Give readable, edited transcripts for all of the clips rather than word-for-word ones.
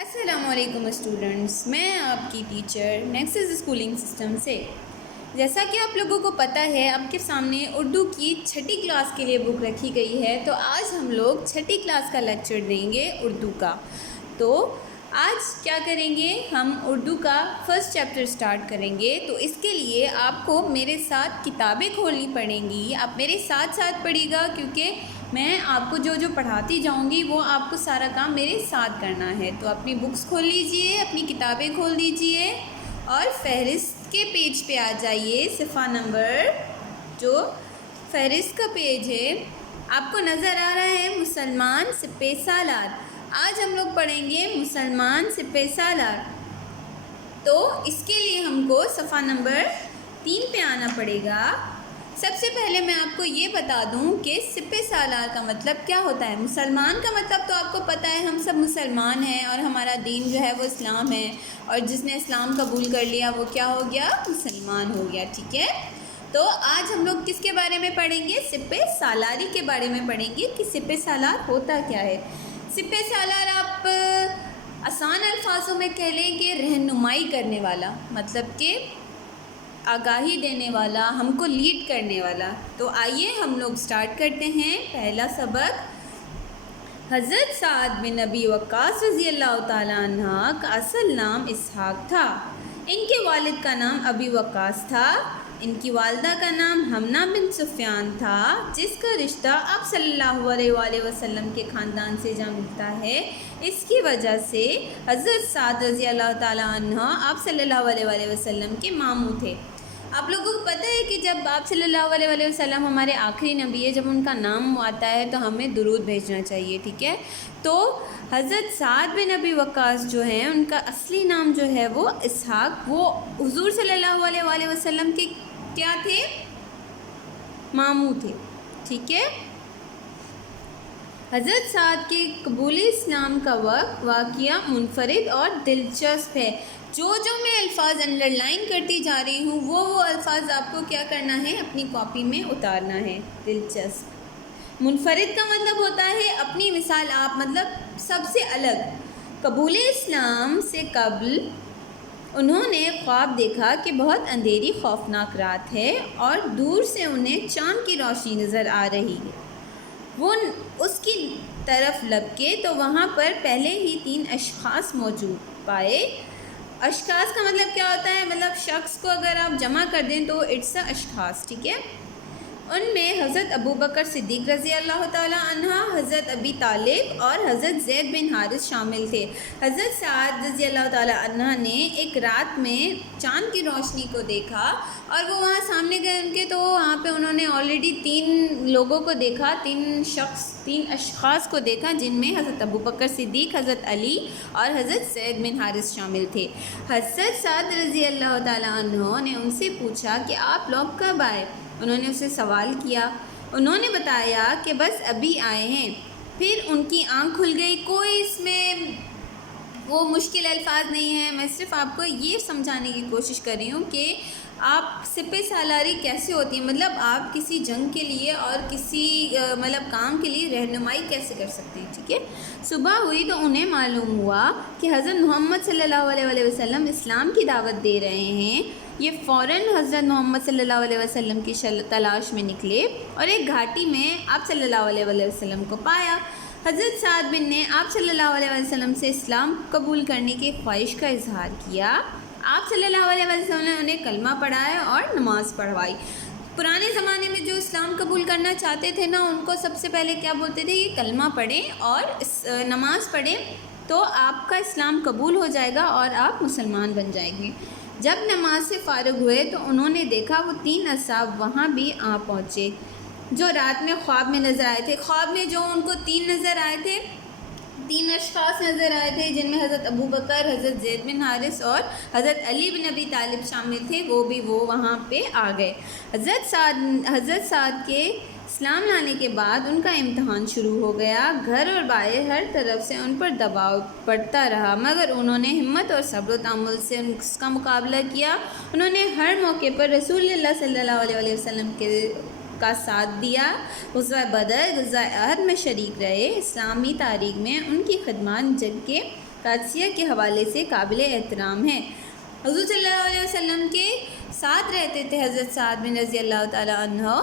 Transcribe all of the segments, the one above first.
السلام علیکم اسٹوڈنٹس، میں آپ کی ٹیچر نیکسس اسکولنگ سسٹم سے۔ جیسا کہ آپ لوگوں کو پتہ ہے، آپ کے سامنے اردو کی 6ٹھی کلاس کے لیے بک رکھی گئی ہے، تو آج ہم لوگ 6ٹھی کلاس کا لیکچر دیں گے اردو کا۔ تو آج کیا کریں گے، ہم اردو کا فرسٹ چیپٹر سٹارٹ کریں گے۔ تو اس کے لیے آپ کو میرے ساتھ کتابیں کھولنی پڑیں گی، آپ میرے ساتھ ساتھ پڑھیے گا، کیونکہ میں آپ کو جو پڑھاتی جاؤں گی وہ آپ کو سارا کام میرے ساتھ کرنا ہے۔ تو اپنی بکس کھول لیجئے، اپنی کتابیں کھول دیجئے اور فہرست کے پیج پہ آ جائیے۔ صفحہ نمبر جو فہرست کا پیج ہے آپ کو نظر آ رہا ہے، مسلمان سپہ سالار۔ آج ہم لوگ پڑھیں گے مسلمان سپہ سالار۔ تو اس کے لیے ہم کو صفحہ نمبر 3 پہ آنا پڑے گا۔ سب سے پہلے میں آپ کو یہ بتا دوں کہ سپہ سالار کا مطلب کیا ہوتا ہے۔ مسلمان کا مطلب تو آپ کو پتہ ہے، ہم سب مسلمان ہیں اور ہمارا دین جو ہے وہ اسلام ہے، اور جس نے اسلام قبول کر لیا وہ کیا ہو گیا، مسلمان ہو گیا، ٹھیک ہے۔ تو آج ہم لوگ کس کے بارے میں پڑھیں گے، سپہ سالاری کے بارے میں پڑھیں گے کہ سپہ سالار ہوتا کیا ہے۔ سپہ سالار آپ آسان الفاظوں میں کہہ لیں کہ رہنمائی کرنے والا، مطلب کہ آگاہی دینے والا، ہم کو لیڈ کرنے والا۔ تو آئیے ہم لوگ سٹارٹ کرتے ہیں پہلا سبق۔ حضرت سعد بن ابی وقاص رضی اللہ تعالیٰ عنہ کا اصل نام اسحاق تھا۔ ان کے والد کا نام ابی وقاص تھا۔ ان کی والدہ کا نام حمنہ بن سفیان تھا، جس کا رشتہ آپ صلی اللہ علیہ وآلہ وسلم کے خاندان سے جا ملتا ہے۔ اس کی وجہ سے حضرت سعد رضی اللہ تعالیٰ عنہ آپ صلی اللہ علیہ وآلہ وسلم کے ماموں تھے۔ آپ لوگوں کو پتہ ہے کہ جب آپ صلی اللہ علیہ وآلہ وسلم ہمارے آخری نبی ہے، جب ان کا نام آتا ہے تو ہمیں درود بھیجنا چاہیے، ٹھیک ہے۔ تو حضرت سعد بن ابی وقاص جو ہیں، ان کا اصلی نام جو ہے وہ اسحاق، وہ حضور صلی اللہ علیہ وآلہ وسلم کے کیا تھے، ماموں تھے، ٹھیک ہے۔ حضرت سعد کے قبول اسلام کا واقعہ منفرد اور دلچسپ ہے۔ جو میں الفاظ انڈر لائن کرتی جا رہی ہوں وہ الفاظ آپ کو کیا کرنا ہے، اپنی کاپی میں اتارنا ہے۔ دلچسپ، منفرد کا مطلب ہوتا ہے اپنی مثال آپ، مطلب سب سے الگ۔ قبول اسلام سے قبل انہوں نے خواب دیکھا کہ بہت اندھیری خوفناک رات ہے اور دور سے انہیں چاند کی روشنی نظر آ رہی ہے۔ وہ اس کی طرف لپکے تو وہاں پر پہلے ہی 3 اشخاص موجود پائے۔ اشخاص کا مطلب کیا ہوتا ہے، مطلب شخص کو اگر آپ جمع کر دیں تو اٹس اشخاص، ٹھیک ہے۔ ان میں حضرت ابو بکر صدیق رضی اللہ تعالیٰ عنہ، حضرت ابی طالب اور حضرت زید بن حارث شامل تھے۔ حضرت سعد رضی اللہ تعالیٰ عنہ نے ایک رات میں چاند کی روشنی کو دیکھا اور وہ وہاں سامنے گئے ان کے، تو وہاں پہ انہوں نے آلریڈی 3 لوگوں کو دیکھا، 3 اشخاص کو دیکھا، جن میں حضرت ابو بکر صدیق، حضرت علی اور حضرت زید بن حارث شامل تھے۔ حضرت سعد رضی اللہ تعالیٰ عنہ نے ان سے پوچھا کہ آپ لوگ کب آئے؟ انہوں نے اسے سوال کیا۔ انہوں نے بتایا کہ بس ابھی آئے ہیں۔ پھر ان کی آنکھ کھل گئی۔ کوئی اس میں وہ مشکل الفاظ نہیں ہیں، میں صرف آپ کو یہ سمجھانے کی کوشش کر رہی ہوں کہ آپ سپہ سالاری کیسے ہوتی ہے، مطلب آپ کسی جنگ کے لیے اور کسی مطلب کام کے لیے رہنمائی کیسے کر سکتے ہیں، ٹھیک ہے۔ صبح ہوئی تو انہیں معلوم ہوا کہ حضرت محمد صلی اللہ علیہ وسلم اسلام کی دعوت دے رہے ہیں۔ یہ فوراً حضرت محمد صلی اللہ علیہ وسلم کی تلاش میں نکلے اور ایک گھاٹی میں آپ صلی اللہ علیہ وسلم کو پایا۔ حضرت سعد بن نے آپ صلی اللہ علیہ وسلم سے اسلام قبول کرنے کی خواہش کا اظہار کیا۔ آپ صلی اللہ علیہ وسلم نے انہیں کلمہ پڑھایا اور نماز پڑھوائی۔ پرانے زمانے میں جو اسلام قبول کرنا چاہتے تھے نا، ان کو سب سے پہلے کیا بولتے تھے، یہ کلمہ پڑھیں اور نماز پڑھیں تو آپ کا اسلام قبول ہو جائے گا اور آپ مسلمان بن جائیں گے۔ جب نماز سے فارغ ہوئے تو انہوں نے دیکھا وہ 3 اصحاب وہاں بھی آ پہنچے جو رات میں خواب میں نظر آئے تھے۔ خواب میں جو ان کو 3 نظر آئے تھے، 3 اشخاص نظر آئے تھے، جن میں حضرت ابو بکر، حضرت زید بن حارث اور حضرت علی بن ابی طالب شامل تھے، وہ وہاں پہ آ گئے۔ حضرت سعد کے اسلام لانے کے بعد ان کا امتحان شروع ہو گیا۔ گھر اور باہر ہر طرف سے ان پر دباؤ پڑتا رہا، مگر انہوں نے ہمت اور صبر و تحمل سے اس کا مقابلہ کیا۔ انہوں نے ہر موقع پر رسول اللہ صلی اللہ علیہ وسلم کا ساتھ دیا۔ غزوہ بدر، غزوہ احد میں شریک رہے۔ اسلامی تاریخ میں ان کی خدمات جنگ کے قادسیہ کے حوالے سے قابل احترام ہے۔ حضور صلی اللہ علیہ وسلم کے ساتھ رہتے تھے حضرت سعد بن رضی اللہ تعالیٰ عنہ،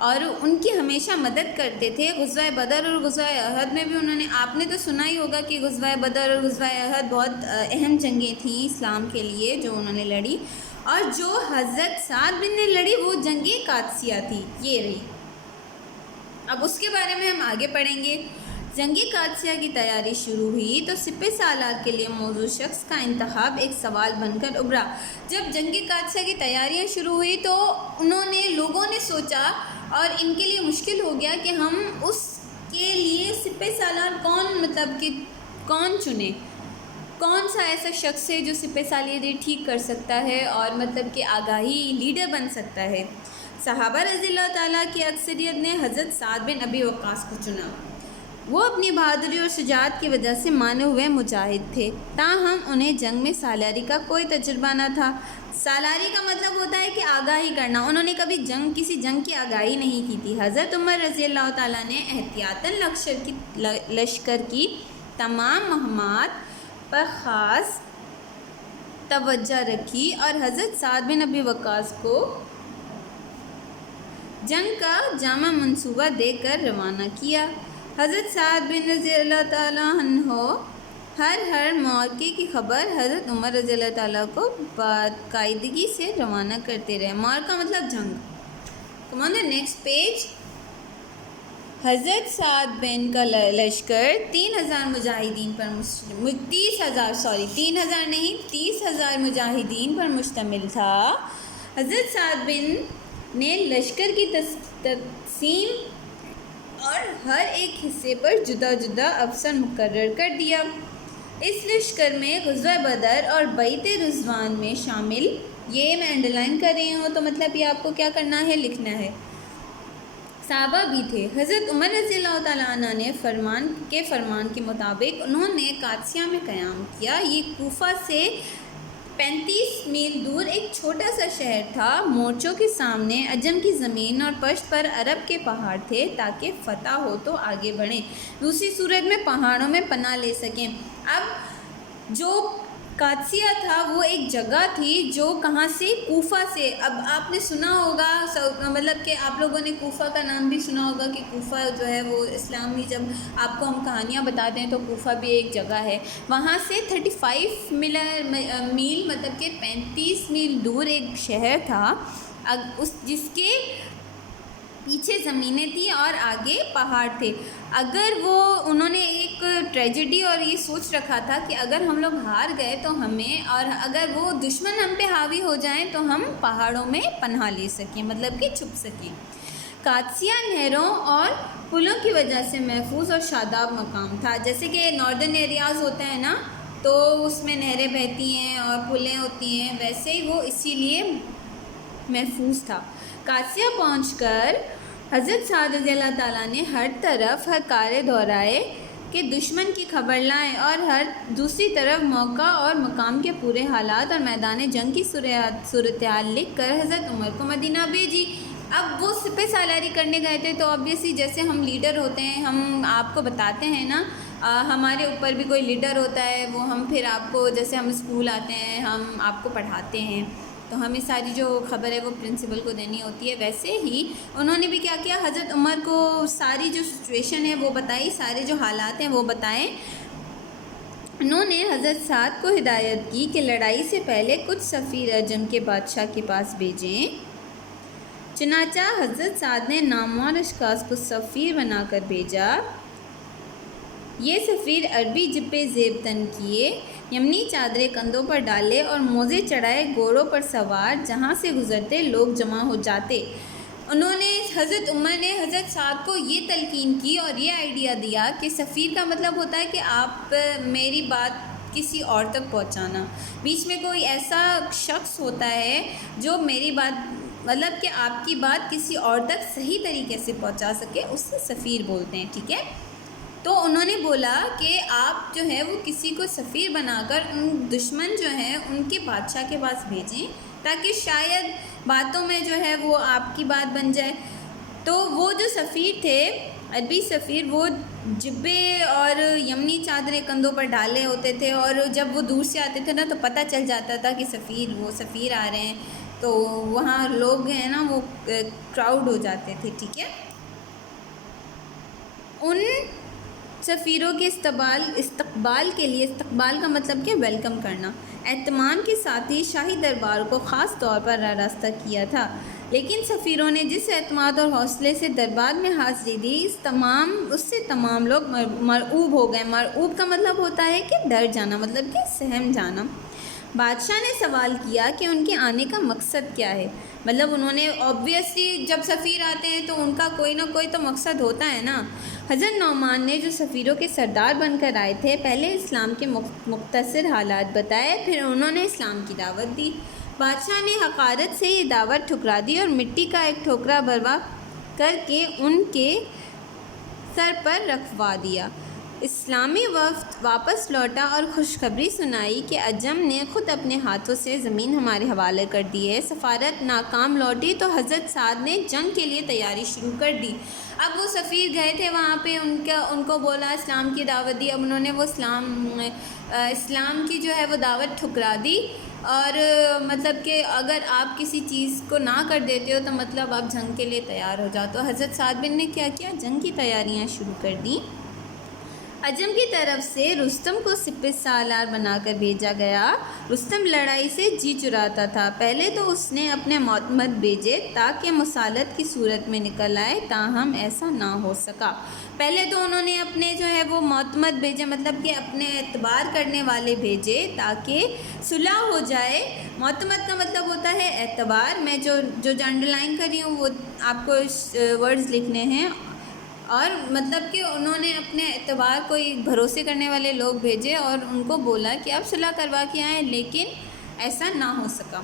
اور ان کی ہمیشہ مدد کرتے تھے۔ غزوہ بدر اور غزوہ احد میں بھی آپ نے تو سنا ہی ہوگا کہ غزوہ بدر اور غزوہ احد بہت اہم جنگیں تھیں اسلام کے لیے جو انہوں نے لڑی، اور جو حضرت سعد بن نے لڑی وہ جنگ قادسیہ تھی، یہ رہی۔ اب اس کے بارے میں ہم آگے پڑھیں گے۔ جنگ قادسیہ کی تیاری شروع ہوئی تو سپہ سالار کے لیے موزوں شخص کا انتخاب ایک سوال بن کر ابھرا۔ جب جنگ قادسیہ کی تیاریاں شروع ہوئی تو لوگوں نے سوچا اور ان کے لیے مشکل ہو گیا کہ ہم اس کے لیے سپہ سالار کون چنے، کون سا ایسا شخص ہے جو سپہ سالاری ٹھیک کر سکتا ہے اور کہ آگاہی لیڈر بن سکتا ہے۔ صحابہ رضی اللہ تعالیٰ کی اکثریت نے حضرت سعد بن ابی وقاص کو چنا۔ وہ اپنی بہادری اور شجاعت کی وجہ سے مانے ہوئے مجاہد تھے، تاہم انہیں جنگ میں سالاری کا کوئی تجربہ نہ تھا۔ سالاری کا مطلب ہوتا ہے کہ آگاہی کرنا، انہوں نے کبھی کسی جنگ کی آگاہی نہیں کی تھی۔ حضرت عمر رضی اللہ تعالیٰ نے احتیاطاً لشکر کی تمام مہمات پر خاص توجہ رکھی اور حضرت سعد بن ابی وقاص کو جنگ کا جامع منصوبہ دے کر روانہ کیا۔ حضرت سعد بن رضی اللہ تعالیٰ عنہ ہر موقع کی خبر حضرت عمر رضی اللہ تعالیٰ کو باقاعدگی سے روانہ کرتے رہے۔ مور کا مطلب جنگ۔ کم آن دا نیکسٹ پیج۔ حضرت سعد بن کا لشکر 3,000 مجاہدین پر 30,000 مجاہدین پر مشتمل تھا۔ حضرت سعد بن نے لشکر کی تقسیم اور ہر ایک حصے پر جدا جدا افسر مقرر کر دیا۔ اس لشکر میں غزوہ بدر اور بیعت رضوان میں شامل، یہ میں انڈرلائن کر رہی ہوں تو مطلب یہ آپ کو کیا کرنا ہے، لکھنا ہے، صحابہ بھی تھے۔ حضرت عمر رضی اللہ تعالیٰ عنہ نے فرمان کے مطابق انہوں نے قادسیہ میں قیام کیا۔ یہ کوفہ سے 35 میل دور ایک چھوٹا سا شہر تھا۔ مورچوں کے سامنے عجم کی زمین اور پشت پر عرب کے پہاڑ تھے تاکہ فتح ہو تو آگے بڑھیں، دوسری صورت میں پہاڑوں میں پناہ لے سکیں۔ اب جو قادسیہ تھا وہ ایک جگہ تھی جو کہاں سے، کوفہ سے۔ اب آپ نے سنا ہوگا کہ آپ لوگوں نے کوفہ کا نام بھی سنا ہوگا کہ کوفہ جو ہے وہ اسلامی، جب آپ کو ہم کہانیاں بتاتے ہیں تو کوفہ بھی ایک جگہ ہے۔ وہاں سے 35 میل 35 میل دور ایک شہر تھا جس کے پیچھے زمینیں تھیں اور آگے پہاڑ تھے۔ انہوں نے ایک ٹریجڈی اور یہ سوچ رکھا تھا کہ اگر ہم لوگ ہار گئے تو ہمیں، اور اگر وہ دشمن ہم پہ حاوی ہو جائیں تو ہم پہاڑوں میں پناہ لے سکیں، کہ چھپ سکیں۔ قادسیہ نہروں اور پلوں کی وجہ سے محفوظ اور شاداب مقام تھا۔ جیسے کہ ناردرن ایریاز ہوتا ہے نا، تو اس میں نہریں بہتی ہیں اور پلیں ہوتی ہیں، ویسے ہی وہ اسی لیے محفوظ تھا۔ قادسیہ پہنچ کر حضرت سعد رضی اللہ تعالیٰ نے ہر طرف ہر کارے دہرائے کہ دشمن کی خبر لائیں، اور ہر دوسری طرف موقع اور مقام کے پورے حالات اور میدان جنگ کی صورتحال لکھ کر حضرت عمر کو مدینہ بھیجی۔ اب وہ سپہ سالاری کرنے گئے تھے تو آبویسلی جیسے ہم لیڈر ہوتے ہیں، ہم آپ کو بتاتے ہیں نا، ہمارے اوپر بھی کوئی لیڈر ہوتا ہے، وہ ہم پھر آپ کو، جیسے ہم اسکول آتے ہیں ہم آپ کو پڑھاتے ہیں تو ہمیں ساری جو خبر ہے وہ پرنسپل کو دینی ہوتی ہے، ویسے ہی انہوں نے بھی کیا کیا، حضرت عمر کو ساری جو سچویشن ہے وہ بتائی، سارے جو حالات ہیں وہ بتائیں۔ انہوں نے حضرت سعد کو ہدایت کی کہ لڑائی سے پہلے کچھ سفیر عجم کے بادشاہ کے پاس بھیجیں۔ چنانچہ حضرت سعد نے نامور اشخاص کو سفیر بنا کر بھیجا۔ یہ سفیر عربی جبے زیب تن کیے، یمنی چادریں کندھوں پر ڈالے اور موزے چڑھائے گھوڑوں پر سوار، جہاں سے گزرتے لوگ جمع ہو جاتے۔ حضرت عمر نے حضرت سعد کو یہ تلقین کی اور یہ آئیڈیا دیا کہ سفیر کا مطلب ہوتا ہے کہ آپ میری بات کسی اور تک پہنچانا، بیچ میں کوئی ایسا شخص ہوتا ہے جو میری بات، کہ آپ کی بات کسی اور تک صحیح طریقے سے پہنچا سکے، اس سے سفیر بولتے ہیں، ٹھیک ہے۔ تو انہوں نے بولا کہ آپ جو ہے وہ کسی کو سفیر بنا کر ان دشمن جو ہیں ان کے بادشاہ کے پاس بھیجیں تاکہ شاید باتوں میں جو ہے وہ آپ کی بات بن جائے۔ تو وہ جو سفیر تھے عربی سفیر وہ جبے اور یمنی چادریں کندھوں پر ڈالے ہوتے تھے، اور جب وہ دور سے آتے تھے نا تو پتہ چل جاتا تھا کہ سفیر آ رہے ہیں، تو وہاں لوگ ہیں نا وہ کراؤڈ ہو جاتے تھے، ٹھیک ہے۔ ان سفیروں کے استقبال کے لیے، استقبال کا مطلب کہ ویلکم کرنا، اہتمام کے ساتھ ہی شاہی دربار کو خاص طور پر راستہ کیا تھا، لیکن سفیروں نے جس اعتماد اور حوصلے سے دربار میں حاضری دی، اس سے تمام لوگ مرعوب ہو گئے۔ مرعوب کا مطلب ہوتا ہے کہ ڈر جانا، مطلب کہ سہم جانا۔ بادشاہ نے سوال کیا کہ ان کے آنے کا مقصد کیا ہے، مطلب انہوں نے اوبویسلی جب سفیر آتے ہیں تو ان کا کوئی نہ کوئی تو مقصد ہوتا ہے نا۔ حضرت نعمان نے جو سفیروں کے سردار بن کر آئے تھے، پہلے اسلام کے مختصر حالات بتائے، پھر انہوں نے اسلام کی دعوت دی۔ بادشاہ نے حقارت سے یہ دعوت ٹھکرا دی اور مٹی کا ایک ٹھوکرا بروا کر کے ان کے سر پر رکھوا دیا۔ اسلامی وفد واپس لوٹا اور خوشخبری سنائی کہ عجم نے خود اپنے ہاتھوں سے زمین ہمارے حوالے کر دی ہے۔ سفارت ناکام لوٹی تو حضرت سعد نے جنگ کے لیے تیاری شروع کر دی۔ اب وہ سفیر گئے تھے وہاں پہ، ان کو بولا، اسلام کی دعوت دی، اب انہوں نے وہ اسلام کی جو ہے وہ دعوت ٹھکرا دی، اور مطلب کہ اگر آپ کسی چیز کو نہ کر دیتے ہو تو مطلب آپ جنگ کے لیے تیار ہو جاتے ہو۔ حضرت سعد بن نے کیا کیا، جنگ کی تیاریاں شروع کر دیں۔ عجم کی طرف سے رستم کو سپہ سالار بنا کر بھیجا گیا۔ رستم لڑائی سے جی چراتا تھا۔ پہلے تو اس نے اپنے معتمد بھیجے تاکہ مسالت کی صورت میں نکل آئے، تاہم ایسا نہ ہو سکا۔ پہلے تو انہوں نے اپنے جو ہے وہ معتمد بھیجے، مطلب کہ اپنے اعتبار کرنے والے بھیجے تاکہ صلح ہو جائے۔ معتمد کا مطلب ہوتا ہے اعتبار۔ میں جو انڈر لائن کر رہی ہوں وہ آپ کو ورڈز لکھنے ہیں، اور مطلب کہ انہوں نے اپنے اعتبار کوئی بھروسے کرنے والے لوگ بھیجے اور ان کو بولا کہ آپ صلح کروا کے آئیں، لیکن ایسا نہ ہو سکا۔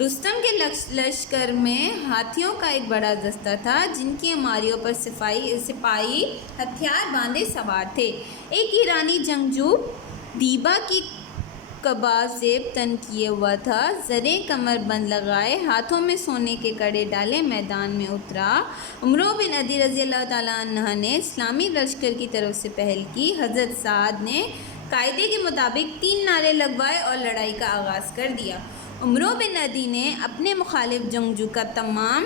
رستم کے لشکر میں ہاتھیوں کا ایک بڑا دستہ تھا، جن کی اماریوں پر سپاہی ہتھیار باندھے سوار تھے۔ ایک ایرانی جنگجو دیبا کی کباز زیب تن کیے ہوا تھا، زریں کمر بند لگائے، ہاتھوں میں سونے کے کڑے ڈالے میدان میں اترا۔ عمرو بن عدی رضی اللہ تعالیٰ عنہ نے اسلامی لشکر کی طرف سے پہل کی۔ حضرت سعد نے قاعدے کے مطابق 3 نعرے لگوائے اور لڑائی کا آغاز کر دیا۔ عمرو بن عدی نے اپنے مخالف جنگجو کا تمام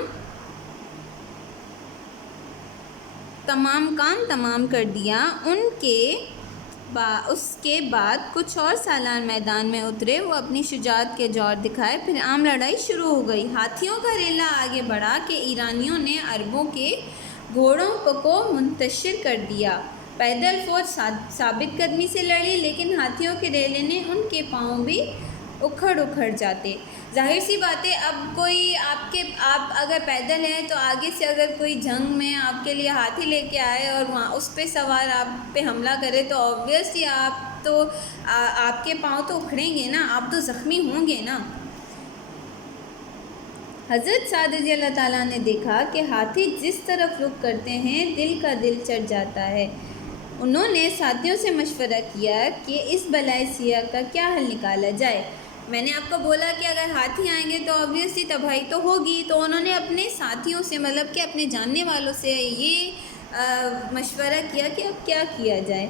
کر دیا۔ اس کے بعد کچھ اور سالار میدان میں اترے، وہ اپنی شجاعت کے جوہر دکھائے، پھر عام لڑائی شروع ہو گئی۔ ہاتھیوں کا ریلا آگے بڑھا کہ ایرانیوں نے عربوں کے گھوڑوں کو منتشر کر دیا۔ پیدل فوج ثابت قدمی سے لڑی، لیکن ہاتھیوں کے ریلے نے ان کے پاؤں بھی اکھڑ جاتے۔ ظاہر سی بات ہے، اب کوئی آپ اگر پیدل ہیں تو آگے سے اگر کوئی جنگ میں آپ کے لیے ہاتھی لے کے آئے اور وہاں اس پہ سوار آپ پہ حملہ کرے تو آبویسلی آپ کے پاؤں تو اکھڑیں گے نا، آپ تو زخمی ہوں گے نا۔ حضرت سعد رضی اللہ تعالیٰ نے دیکھا کہ ہاتھی جس طرف رخ کرتے ہیں دل چڑھ جاتا ہے۔ انہوں نے ساتھیوں سے مشورہ کیا کہ اس بلائے سیاہ کا کیا حل نکالا جائے۔ میں نے آپ کو بولا کہ اگر ہاتھی آئیں گے تو آبویسلی تباہی تو ہوگی، تو انہوں نے اپنے ساتھیوں سے، مطلب کہ اپنے جاننے والوں سے یہ مشورہ کیا کہ اب کیا کیا جائے۔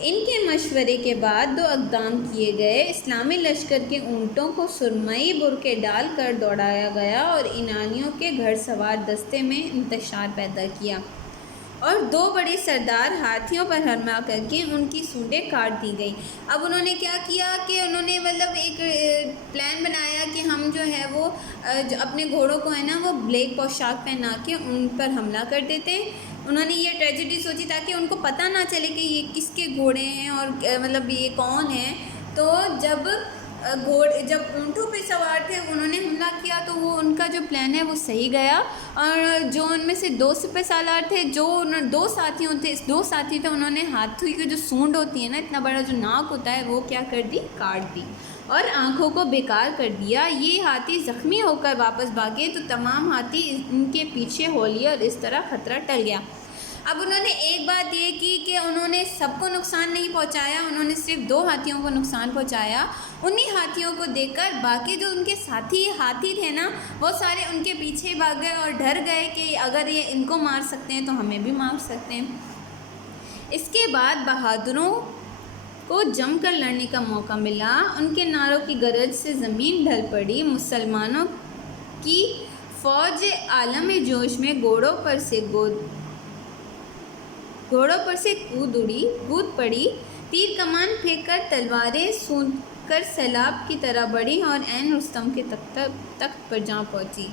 ان کے مشورے کے بعد 2 اقدام کیے گئے۔ اسلامی لشکر کے اونٹوں کو سرمئی برقعے ڈال کر دوڑایا گیا اور ایرانیوں کے گھڑ سوار دستے میں انتشار پیدا کیا، اور 2 بڑے سردار ہاتھیوں پر حملہ کر کے ان کی سونڈیں کاٹ دی گئی۔ اب انہوں نے کیا کیا کہ انہوں نے مطلب ایک پلان بنایا کہ ہم جو ہے وہ جو اپنے گھوڑوں کو ہے نا وہ بلیک پوشاک پہنا کے ان پر حملہ کر دیتے۔ انہوں نے یہ ٹریجڈی سوچی تاکہ ان کو پتہ نہ چلے کہ یہ کس کے گھوڑے ہیں اور مطلب یہ کون ہیں۔ تو جب اونٹوں پہ سوار تھے انہوں نے حملہ کیا تو وہ ان کا جو پلان ہے وہ صحیح گیا، اور جو ان میں سے 2 سپہ سالار تھے، جو 2 ساتھی تھے، انہوں نے ہاتھی کی جو سونڈ ہوتی ہے نا، اتنا بڑا جو ناک ہوتا ہے، وہ کیا کر دی، کاٹ دی اور آنکھوں کو بیکار کر دیا۔ یہ ہاتھی زخمی ہو کر واپس بھاگے تو تمام ہاتھی ان کے پیچھے ہو لیے اور اس طرح خطرہ ٹل گیا۔ اب انہوں نے ایک بات یہ کی کہ انہوں نے سب کو نقصان نہیں پہنچایا، انہوں نے صرف 2 ہاتھیوں کو نقصان پہنچایا۔ انہی ہاتھیوں کو دیکھ کر باقی جو ان کے ساتھی ہاتھی تھے نا، وہ سارے ان کے پیچھے بھاگ گئے اور ڈر گئے کہ اگر یہ ان کو مار سکتے ہیں تو ہمیں بھی مار سکتے ہیں۔ اس کے بعد بہادروں کو جم کر لڑنے کا موقع ملا، ان کے نعروں کی گرج سے زمین ڈھل پڑی، مسلمانوں کی فوج عالم جوش میں گھوڑوں پر سے کود پڑی، تیر کمان پھینک کر تلواریں سونت کر سیلاب کی طرح بڑھی اور عین رستم کے تخت پر جا پہنچی۔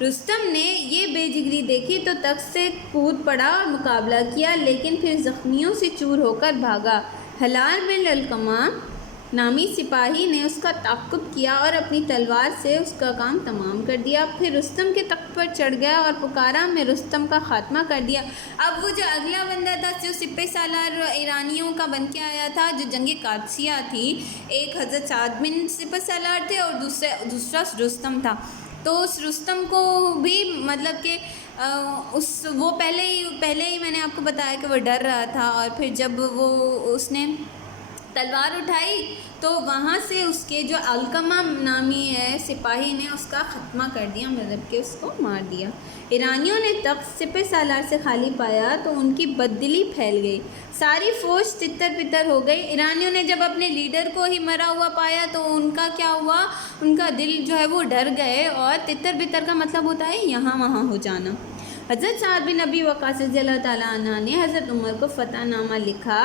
رستم نے یہ بے جگری دیکھی تو تخت سے کود پڑا اور مقابلہ کیا، لیکن پھر زخمیوں سے چور ہو کر بھاگا۔ ہلال بن علقمہ نامی سپاہی نے اس کا تعاقب کیا اور اپنی تلوار سے اس کا کام تمام کر دیا۔ پھر رستم کے تخت پر چڑھ گیا اور پکارا، میں رستم کا خاتمہ کر دیا۔ اب وہ جو اگلا بندہ تھا جو سپہ سالار ایرانیوں کا بن کے آیا تھا، جو جنگ قادسیہ تھی، ایک حضرت سعد بن سپہ سالار تھے اور دوسرا رستم تھا۔ تو اس رستم کو بھی مطلب کہ وہ پہلے ہی میں نے آپ کو بتایا کہ وہ ڈر رہا تھا، اور پھر جب اس نے تلوار اٹھائی تو وہاں سے اس کے جو علقمہ نامی ہے سپاہی نے اس کا خاتمہ کر دیا، مطلب کہ اس کو مار دیا۔ ایرانیوں نے تخت سپہ سالار سے خالی پایا تو ان کی بددلی پھیل گئی، ساری فوج تتر بتر ہو گئی۔ ایرانیوں نے جب اپنے لیڈر کو ہی مرا ہوا پایا تو ان کا کیا ہوا، ان کا دل جو ہے وہ ڈر گئے، اور تتر بتر کا مطلب ہوتا ہے یہاں وہاں ہو جانا۔ حضرت سعد بن ابی وقاص رضی اللہ تعالیٰ عنہ نے حضرت عمر کو فتح نامہ لکھا،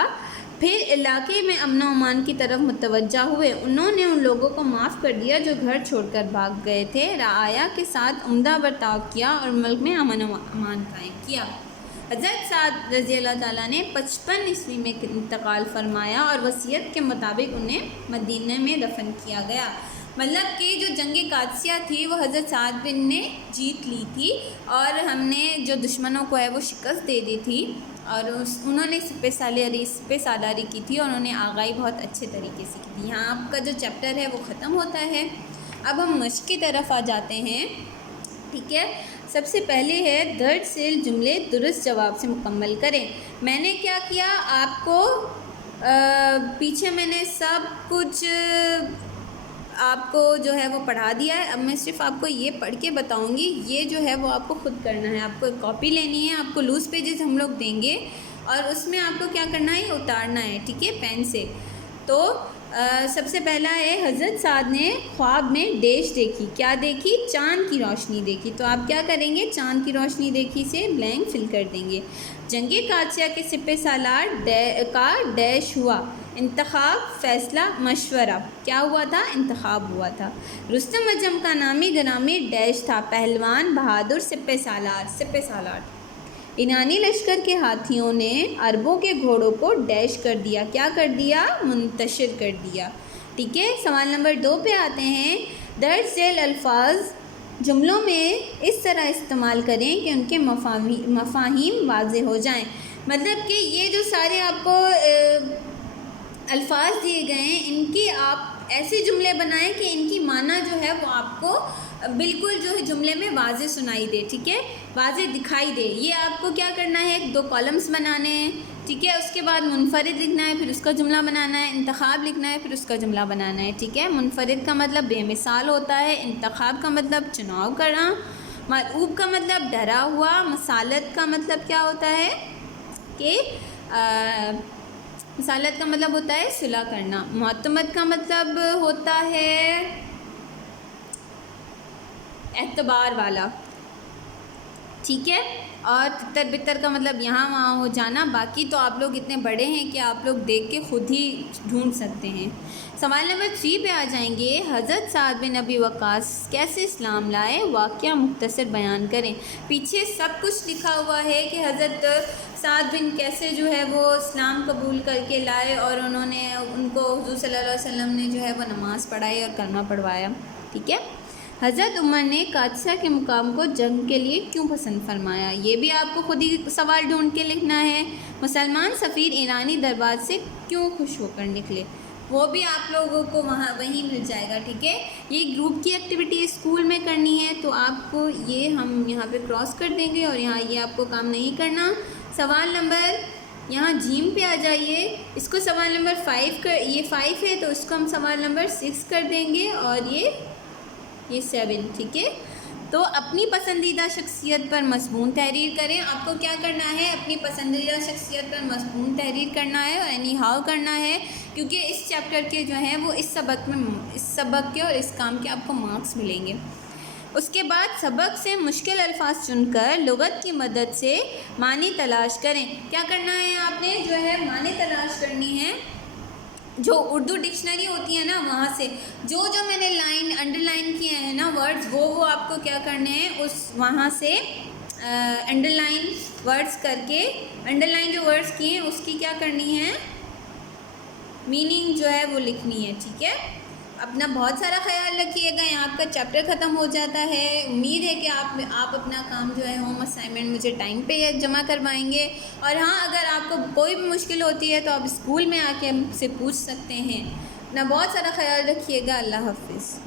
پھر علاقے میں امن و امان کی طرف متوجہ ہوئے۔ انہوں نے ان لوگوں کو معاف کر دیا جو گھر چھوڑ کر بھاگ گئے تھے، رعایا کے ساتھ عمدہ برتاؤ کیا اور ملک میں امن و امان قائم کیا۔ حضرت سعد رضی اللہ تعالیٰ نے 55 عیسوی میں انتقال فرمایا اور وصیت کے مطابق انہیں مدینہ میں دفن کیا گیا۔ مطلب کہ جو جنگ قادسیہ تھی وہ حضرت سعد بن نے جیت لی تھی، اور ہم نے جو دشمنوں کو ہے وہ شکست دے دی تھی، اور انہوں نے سپہ سالاری کی تھی، اور انہوں نے آغائی بہت اچھے طریقے سے کی تھی۔ یہاں آپ کا جو چیپٹر ہے وہ ختم ہوتا ہے۔ اب ہم مشق کی طرف آ جاتے ہیں، ٹھیک ہے۔ سب سے پہلے ہے درج ذیل جملے درست جواب سے مکمل کریں۔ میں نے کیا کیا، آپ کو پیچھے میں نے سب کچھ آپ کو جو ہے وہ پڑھا دیا ہے۔ اب میں صرف آپ کو یہ پڑھ کے بتاؤں گی، یہ جو ہے وہ آپ کو خود کرنا ہے۔ آپ کو ایک کاپی لینی ہے، آپ کو لوز پیجز ہم لوگ دیں گے، اور اس میں آپ کو کیا کرنا ہے، اتارنا ہے، ٹھیک ہے، پین سے۔ تو سب سے پہلا ہے حضرت سعد نے خواب میں ڈیش دیکھی، کیا دیکھی، چاند کی روشنی دیکھی۔ تو آپ کیا کریں گے، چاند کی روشنی دیکھی سے بلینک فل کر دیں گے۔ جنگ قادسیہ کے سپہ سالار کا ڈیش ہوا، انتخاب، فیصلہ، مشورہ، کیا ہوا تھا، انتخاب ہوا تھا۔ رستم اجم کا نامی گرامی ڈیش تھا، پہلوان، بہادر، سپہ سالار۔ ایرانی لشکر کے ہاتھیوں نے عربوں کے گھوڑوں کو ڈیش کر دیا، کیا کر دیا، منتشر کر دیا، ٹھیک ہے۔ سوال نمبر 2 پہ آتے ہیں، درج ذیل الفاظ جملوں میں اس طرح استعمال کریں کہ ان کے مفاہیم واضح ہو جائیں۔ مطلب کہ یہ جو سارے آپ کو الفاظ دیے گئے ہیں، ان کی آپ ایسے جملے بنائیں کہ ان کی معنی جو ہے وہ آپ کو بالکل جو ہے جملے میں واضح سنائی دے، ٹھیک ہے، واضح دکھائی دے۔ یہ آپ کو کیا کرنا ہے، 2 کالمز بنانے ہیں، ٹھیک ہے۔ اس کے بعد منفرد لکھنا ہے، پھر اس کا جملہ بنانا ہے، انتخاب لکھنا ہے، پھر اس کا جملہ بنانا ہے، ٹھیک ہے۔ منفرد کا مطلب بے مثال ہوتا ہے، انتخاب کا مطلب چناؤ کرنا، مرعوب کا مطلب ڈرا ہوا، مسالت کا مطلب کیا ہوتا ہے کہ مسالت کا مطلب ہوتا ہے صلح کرنا، معتمد کا مطلب ہوتا ہے اعتبار والا، ٹھیک ہے، اور تتر بتر کا مطلب یہاں وہاں ہو جانا۔ باقی تو آپ لوگ اتنے بڑے ہیں کہ آپ لوگ دیکھ کے خود ہی ڈھونڈ سکتے ہیں۔ سوال نمبر 3 پہ آ جائیں گے، حضرت سعد بن ابی وقاص کیسے اسلام لائے، واقعہ مختصر بیان کریں۔ پیچھے سب کچھ لکھا ہوا ہے کہ حضرت سعد بن کیسے جو ہے وہ اسلام قبول کر کے لائے، اور انہوں نے ان کو حضور صلی اللہ علیہ وسلم نے جو ہے وہ نماز پڑھائی اور کلمہ پڑھوایا، ٹھیک ہے۔ حضرت عمر نے قادسیہ کے مقام کو جنگ کے لیے کیوں پسند فرمایا، یہ بھی آپ کو خود ہی سوال ڈھونڈ کے لکھنا ہے۔ مسلمان سفیر ایرانی دربار سے کیوں خوش ہو کر نکلے، وہ بھی آپ لوگوں کو وہیں مل جائے گا، ٹھیک ہے۔ یہ گروپ کی ایکٹیویٹی اسکول میں کرنی ہے، تو آپ کو یہ ہم یہاں پہ کراس کر دیں گے، اور یہاں یہ آپ کو کام نہیں کرنا، سوال نمبر یہاں جیم پہ آ جائیے، اس کو سوال نمبر 5 یہ 5 ہے تو اس کو ہم سوال نمبر 6 کر دیں گے، اور یہ 7، ٹھیک ہے۔ تو اپنی پسندیدہ شخصیت پر مضمون تحریر کریں۔ آپ کو کیا کرنا ہے؟ اپنی پسندیدہ شخصیت پر مضمون تحریر کرنا ہے اور اینی ہاؤ کرنا ہے، کیونکہ اس چیپٹر کے جو ہیں وہ اس سبق کے اور اس کام کے آپ کو مارکس ملیں گے۔ اس کے بعد سبق سے مشکل الفاظ چن کر لغت کی مدد سے معنی تلاش کریں۔ کیا کرنا ہے؟ آپ نے جو ہے معنی تلاش کرنی ہے، جو اردو ڈکشنری ہوتی ہے نا وہاں سے جو میں نے انڈر لائن کیے ہیں نا ورڈز، وہ آپ کو کیا کرنے ہیں، وہاں سے انڈر لائن ورڈز کر کے، انڈر لائن جو ورڈز کیے ہیں اس کی کیا کرنی ہے، میننگ جو ہے وہ لکھنی ہے، ٹھیک ہے۔ اپنا بہت سارا خیال رکھیے گا۔ یہاں آپ کا چیپٹر ختم ہو جاتا ہے۔ امید ہے کہ آپ اپنا کام جو ہے ہوم اسائنمنٹ مجھے ٹائم پہ جمع کروائیں گے، اور ہاں اگر آپ کو کوئی بھی مشکل ہوتی ہے تو آپ اسکول میں آ کے ہم سے پوچھ سکتے ہیں۔ اپنا بہت سارا خیال رکھیے گا۔ اللہ حافظ۔